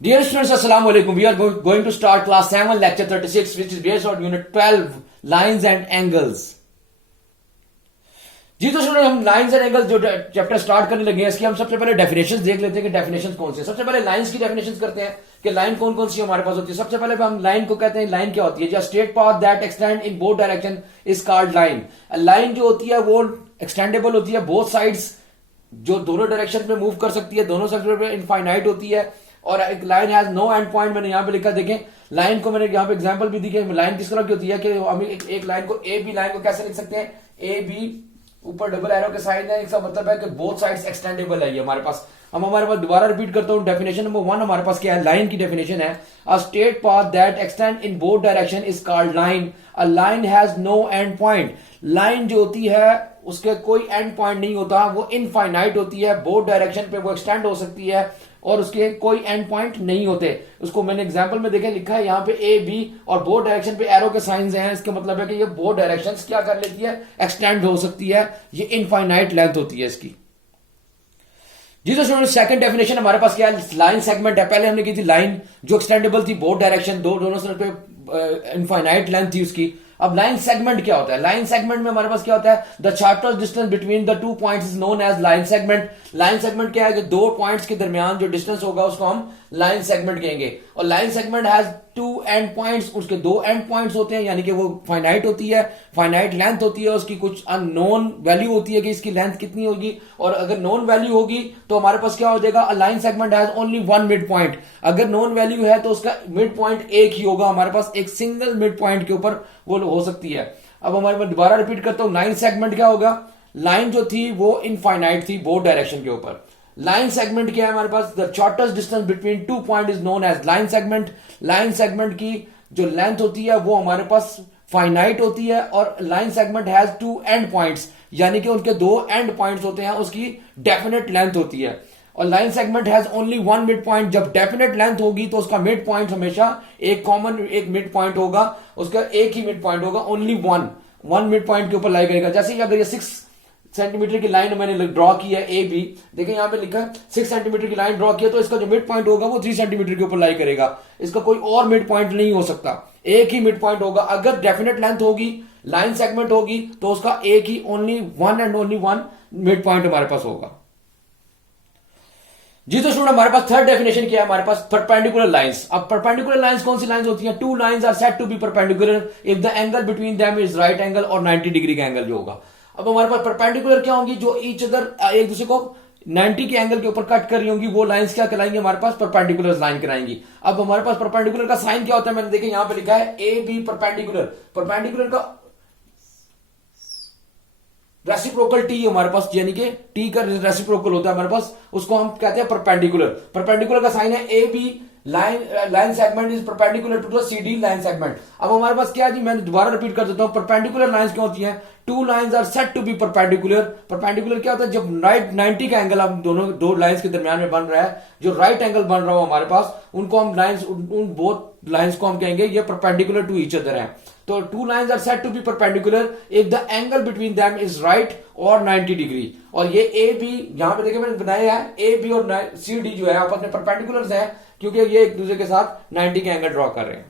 Dear students, Assalamu alaikum. We are going to start class 7, lecture 36, which is based on unit 12, lines and angles. जी तो student हम lines and angles जो chapter start करने लगे हैं इसकी हम सबसे पहले डेफिनेशंस देख लेते हैं कि डेफिनेशंस कौन सी है। सबसे पहले लाइंस की डेफिनेशंस करते हैं कि लाइन कौन कौन सी हमारे पास होती है। सबसे पहले हम लाइन को कहते हैं, लाइन क्या होती है? Just straight path that extend in both direction is called line. Line जो होती है वो एक्सटेंडेबल होती है, बोथ साइड्स जो दोनों डायरेक्शन में मूव कर सकती है, दोनों साइड पे इनफाइनाइट होती है। और एक line has no end point, मैंने यहां पे लिखा, देखें लाइन को मैंने यहां पे एग्जांपल भी दी कि लाइन किस तरह की होती है कि हम एक लाइन को ए बी लाइन को कैसे लिख सकते हैं? ए बी ऊपर डबल एरो के साइड है, इसका मतलब है कि बोथ साइड्स एक्सटेंडेबल है ये हमारे पास। हम हमारे पास दोबारा रिपीट करता हूं, डेफिनेशन नंबर 1 हमारे पास क्या है? लाइन की डेफिनेशन है, a straight path that extend in both direction is called line. A line has no end point. Line जो होती है उसके कोई एंड पॉइंट नहीं होता, वो इनफाइनाइट होती है, बोथ डायरेक्शन पे वो एक्सटेंड हो सकती है और उसके कोई एंड पॉइंट नहीं होते। उसको मैंने एग्जांपल में देखें लिखा है यहाँ पे ए बी और बोथ डायरेक्शन पे एरो के साइंस हैं, इसका मतलब है कि ये बोथ डायरेक्शंस क्या कर लेती है? एक्सटेंड हो सकती है, ये इनफाइनाइट लेंथ होती है इसकी। जी तो स्टूडेंट सेकंड डेफिनेशन हमारे पास क्या है? लाइन सेगमेंट है। पहले हमने की थी लाइन जो एक्सटेंडेबल थी बोथ डायरेक्शन, दोनों साइड पे इनफाइनाइट लेंथ थी उसकी। अब लाइन सेगमेंट क्या होता है? लाइन सेगमेंट में हमारे पास क्या होता है? The shortest distance between the two points is known as line segment. Line segment क्या है कि दो पॉइंट्स के दरमियान जो डिस्टेंस होगा उसको हम लाइन सेगमेंट कहेंगे। और line segment has two end points, उसके दो एंड पॉइंट्स होते हैं, यानी कि वो फाइनाइट होती है, फाइनाइट लेंथ होती है, उसकी कुछ अननोन वैल्यू होती है कि इसकी लेंथ कितनी होगी। और अगर नोन वैल्यू होगी तो हमारे पास क्या हो जाएगा? A line segment has only one mid point. अगर नोन वैल्यू है तो उसका मिड पॉइंट एक ही होगा, हमारे पास एक सिंगल मिड पॉइंट के ऊपर वो हो सकती है। अब हमारे पास दोबारा रिपीट करता हूं, लाइन सेगमेंट क्या होगा? लाइन जो थी वो इनफाइनाइट थी बोथ डायरेक्शन के ऊपर। लाइन सेगमेंट क्या है हमारे पास? The shortest distance between two point is known as line segment. Line segment की जो लेंथ होती है वो हमारे पास फाइनाइट होती है और line segment has two end points, यानी कि उनके दो एंड पॉइंट्स होते हैं, उसकी डेफिनेट लेंथ होती है। और line segment has only one mid point. जब डेफिनेट लेंथ होगी तो उसका मिड पॉइंट हमेशा एक कॉमन एक मिड पॉइंट होगा, उसका एक ही मिड पॉइंट होगा, ओनली वन मिड पॉइंट के ऊपर लाई करेगा। जैसे ही अगर ये 6 सेंटीमीटर की लाइन मैंने ड्रॉ की है ए बी, देखिए यहां पे लिखा है 6 सेंटीमीटर की लाइन ड्रॉ किया तो इसका जो मिड पॉइंट होगा वो 3 सेंटीमीटर के ऊपर लाई करेगा, इसका कोई और मिड पॉइंट नहीं हो सकता, एक ही मिड पॉइंट होगा। अगर डेफिनेट लेंथ होगी, लाइन सेगमेंट होगी, तो उसका एक ही only one and only one mid point हमारे पास होगा। जी तो स्टूडेंट हमारे पास थर्ड डेफिनेशन क्या है? हमारे पास परपेंडिकुलर लाइंस। अब परपेंडिकुलर लाइंस कौन सी लाइंस होती हैं? Two lines are said to be perpendicular if the angle between them is right angle और 90 डिग्री का एंगल जो होगा। अब हमारे पास परपेंडिकुलर क्या होंगी? जो ईच अदर एक दूसरे को 90 के एंगल के ऊपर कट कर रही होंगी, वो लाइंस क्या कहलाएंगी? हमारे पास परपेंडिकुलर लाइन कराएंगी। अब हमारे पास परपेंडिकुलर का साइन क्या होता है? मैंने देखे यहां पे लिखा है ए बी परपेंडिकुलर। परपेंडिकुलर का रेसिप्रोकल टी हमारे पास, यानी कि टी का रेसिप्रोकल होता है हमारे पास, उसको हम कहते हैं परपेंडिकुलर। परपेंडिकुलर का साइन है A B line segment is perpendicular to the CD line segment. अब हमारे पास क्या है जी? मैं दोबारा रिपीट कर देता हूं, परपेंडिकुलर लाइंस क्या होती हैं? Two lines are said to be perpendicular. Perpendicular क्या होता है? जब राइट 90 का एंगल हम दोनों दो लाइंस के दरमियान में बन रहा है, जो राइट एंगल बन रहा हो हमारे पास, उनको हम लाइंस उन बोथ लाइंस को हम कहेंगे ये परपेंडिकुलर टू ईच अदर है। तो two lines are said to be perpendicular if the angle between them is right और 90 डिग्री। और ये ए बी यहां पे देखिए मैंने बनाया है, ए बी और सी डी जो है आपस में परपेंडिकुलर हैं, क्योंकि ये एक दूसरे के साथ 90 के एंगल ड्रॉ कर रहे हैं।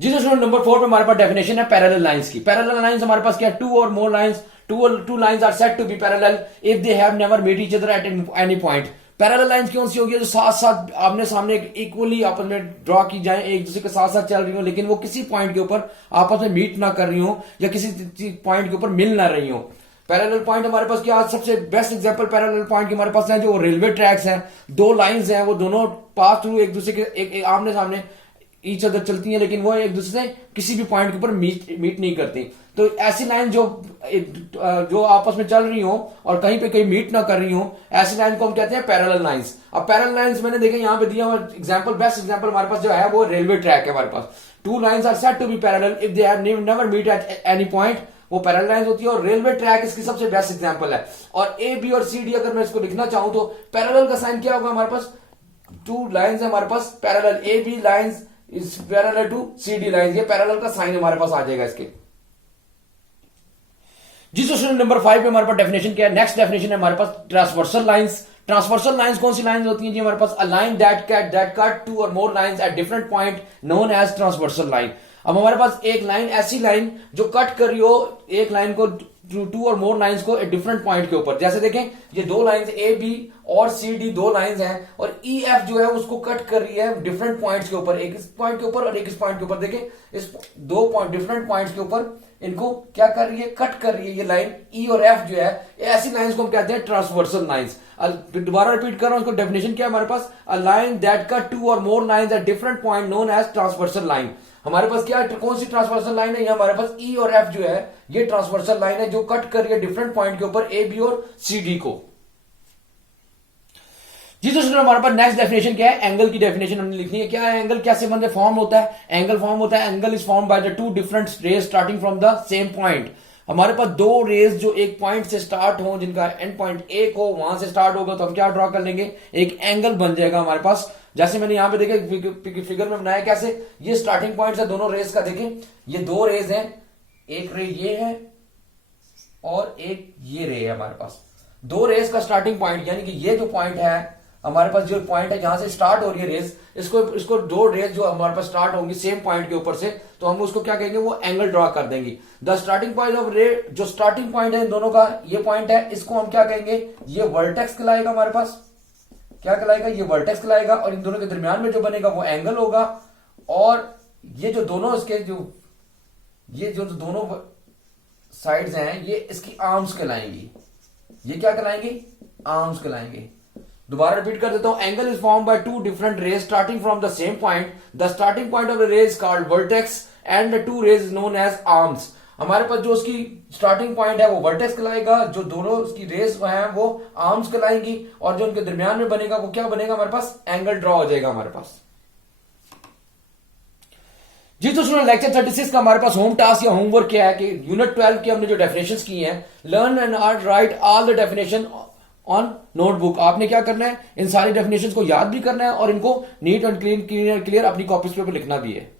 जी तो स्टूडेंट नंबर 4 में हमारे पास डेफिनेशन है पैरेलल लाइंस की। पैरेलल लाइंस हमारे पास क्या है? टू और more lines, two lines are said to be parallel if they have never met each other at any point. Parallel lines कौन सी होगी? जो साथ साथ आमने सामने इक्वली आपस में ड्रॉ की जाए, एक दूसरे के साथ साथ चल रही हो, लेकिन वो किसी पॉइंट के ऊपर आपस में मीट ना कर रही हो या किसी पॉइंट के ऊपर मिल ना रही हो। पैरेलल पॉइंट हमारे पास क्या? सबसे बेस्ट एग्जांपल पैरेलल पॉइंट के हमारे पास है जो रेलवे ट्रैक्स हैं, दो लाइंस हैं, वो दोनों पास थ्रू एक दूसरे के एक आमने सामने ईच अदर चलती हैं, लेकिन वो एक दूसरे से किसी भी पॉइंट के ऊपर मीट नहीं करती। तो ऐसी लाइन जो आपस में चल रही हो और कहीं पे कहीं मीट ना कर रही हो, ऐसी लाइन को हम कहते हैं पैरेलल लाइंस। अब पैरेलल लाइंस मैंने देखा यहां पे दिया एग्जांपल, बेस्ट एग्जांपल हमारे पास जो है वो रेलवे ट्रैक है हमारे पास। Two lines are said to be parallel if they have never meet at any point, वो पैरेलल लाइंस होती है। और रेलवे ट्रैक इसकी सबसे बेस्ट एग्जांपल है। और ए बी और सी डी अगर मैं इसको लिखना चाहूं तो पैरेलल का साइन क्या होगा हमारे पास? टू लाइंस हमारे पास parallel, A B lines is parallel to C D lines, ये पैरेलल का साइन हमारे पास आ जाएगा इसके। जी तो स्टूडेंट नंबर 5 पे हमारे पास डेफिनेशन क्या है? नेक्स्ट डेफिनेशन है हमारे पास ट्रांसवर्सल लाइंस। ट्रांसवर्सल लाइंस कौन सी लाइंस होती हैं जी हमारे पास? A line that cut two और more lines at different point known as transversal line. अब हमारे पास एक लाइन, ऐसी लाइन जो कट कर रही हो एक लाइन को, टू और मोर लाइंस को डिफरेंट पॉइंट के ऊपर। जैसे देखें ये दो लाइंस ए बी और सी डी दो लाइंस हैं और ई एफ जो है उसको कट कर रही है डिफरेंट पॉइंट्स के ऊपर, एक इस पॉइंट के ऊपर और एक इस पॉइंट के ऊपर। देखें इस दो पॉइंट डिफरेंट पॉइंट्स के ऊपर इनको क्या कर रही है? कट कर रही है। ये लाइन ई और एफ जो है, ऐसी लाइंस को हम कहते हैं ट्रांसवर्सल लाइंस। दोबारा रिपीट कर रहा हूं, उसको डेफिनेशन क्या है हमारे पास? A line that cut two और more lines at different point known as transversal line. हमारे पास क्या, कौन सी ट्रांसवर्सल लाइन है? हमारे पास ई और एफ जो है ये ट्रांसवर्सल लाइन है जो कट कर रही है डिफरेंट पॉइंट के ऊपर ए बी और सी डी को। जी तो स्टूडेंट हमारे पास नेक्स्ट डेफिनेशन क्या है? एंगल की डेफिनेशन हमने लिखनी है। क्या है एंगल? कैसे बनते फॉर्म होता है? एंगल फॉर्म होता है, angle is form by the two different rays starting from the same point. हमारे पास दो रेज जो एक पॉइंट से स्टार्ट हो, जिनका एंड पॉइंट एक हो, वहां से स्टार्ट होगा तो हम क्या ड्रॉ कर लेंगे? एक एंगल बन जाएगा हमारे पास। जैसे मैंने यहां पे देखे फिगर में बनाया कैसे, ये स्टार्टिंग पॉइंट है दोनों रेज का। देखें ये दो रेज हैं, एक रे ये है और एक ये रे है। हमारे पास दो रेज का स्टार्टिंग पॉइंट, यानी कि ये जो पॉइंट है हमारे पास, जो पॉइंट है जहां से स्टार्ट हो रही है रेज, इसको दो रेज जो हमारे पास स्टार्ट होंगी सेम पॉइंट के ऊपर से, तो हम उसको क्या कहेंगे? वो एंगल ड्रॉ कर देंगे। द स्टार्टिंग पॉइंट ऑफ रे, जो स्टार्टिंग पॉइंट है इन दोनों का, ये पॉइंट है, इसको हम क्या कहेंगे? ये वर्टेक्स कहलाएगा। हमारे पास क्या कहलाएगा? ये वर्टेक्स कहलाएगा। और इन दोनों के दरमियान में जो बनेगा वो एंगल होगा। और ये जो दोनों इसके ये जो दोनों साइड्स हैं ये इसकी आर्म्स कहलाएंगी। ये क्या कहलाएंगी? आर्म्स कहलाएंगे। दोबारा रिपीट कर देता हूं, angle is form by two different rays starting from the same point. The starting point of the rays called vertex and the two rays known as arms. हमारे पास जो उसकी स्टार्टिंग पॉइंट है वो वर्टेक्स कहलाएगा, जो दोनों उसकी रेज हैं वो आर्म्स कहलाएंगी, और जो उनके दरमियान में बनेगा वो क्या बनेगा? हमारे पास एंगल ड्रॉ हो जाएगा हमारे पास। जी तो सुनो, लेक्चर 36 का हमारे पास होम टास्क या होमवर्क क्या है कि यूनिट 12 की हमने जो डेफिनेशंस की हैं, learn and right all the definition on notebook. आपने क्या करना है? इन सारी डेफिनेशंस को याद भी करना है और इनको नीट एंड क्लीयर अपनी कॉपीज पे लिखना भी है।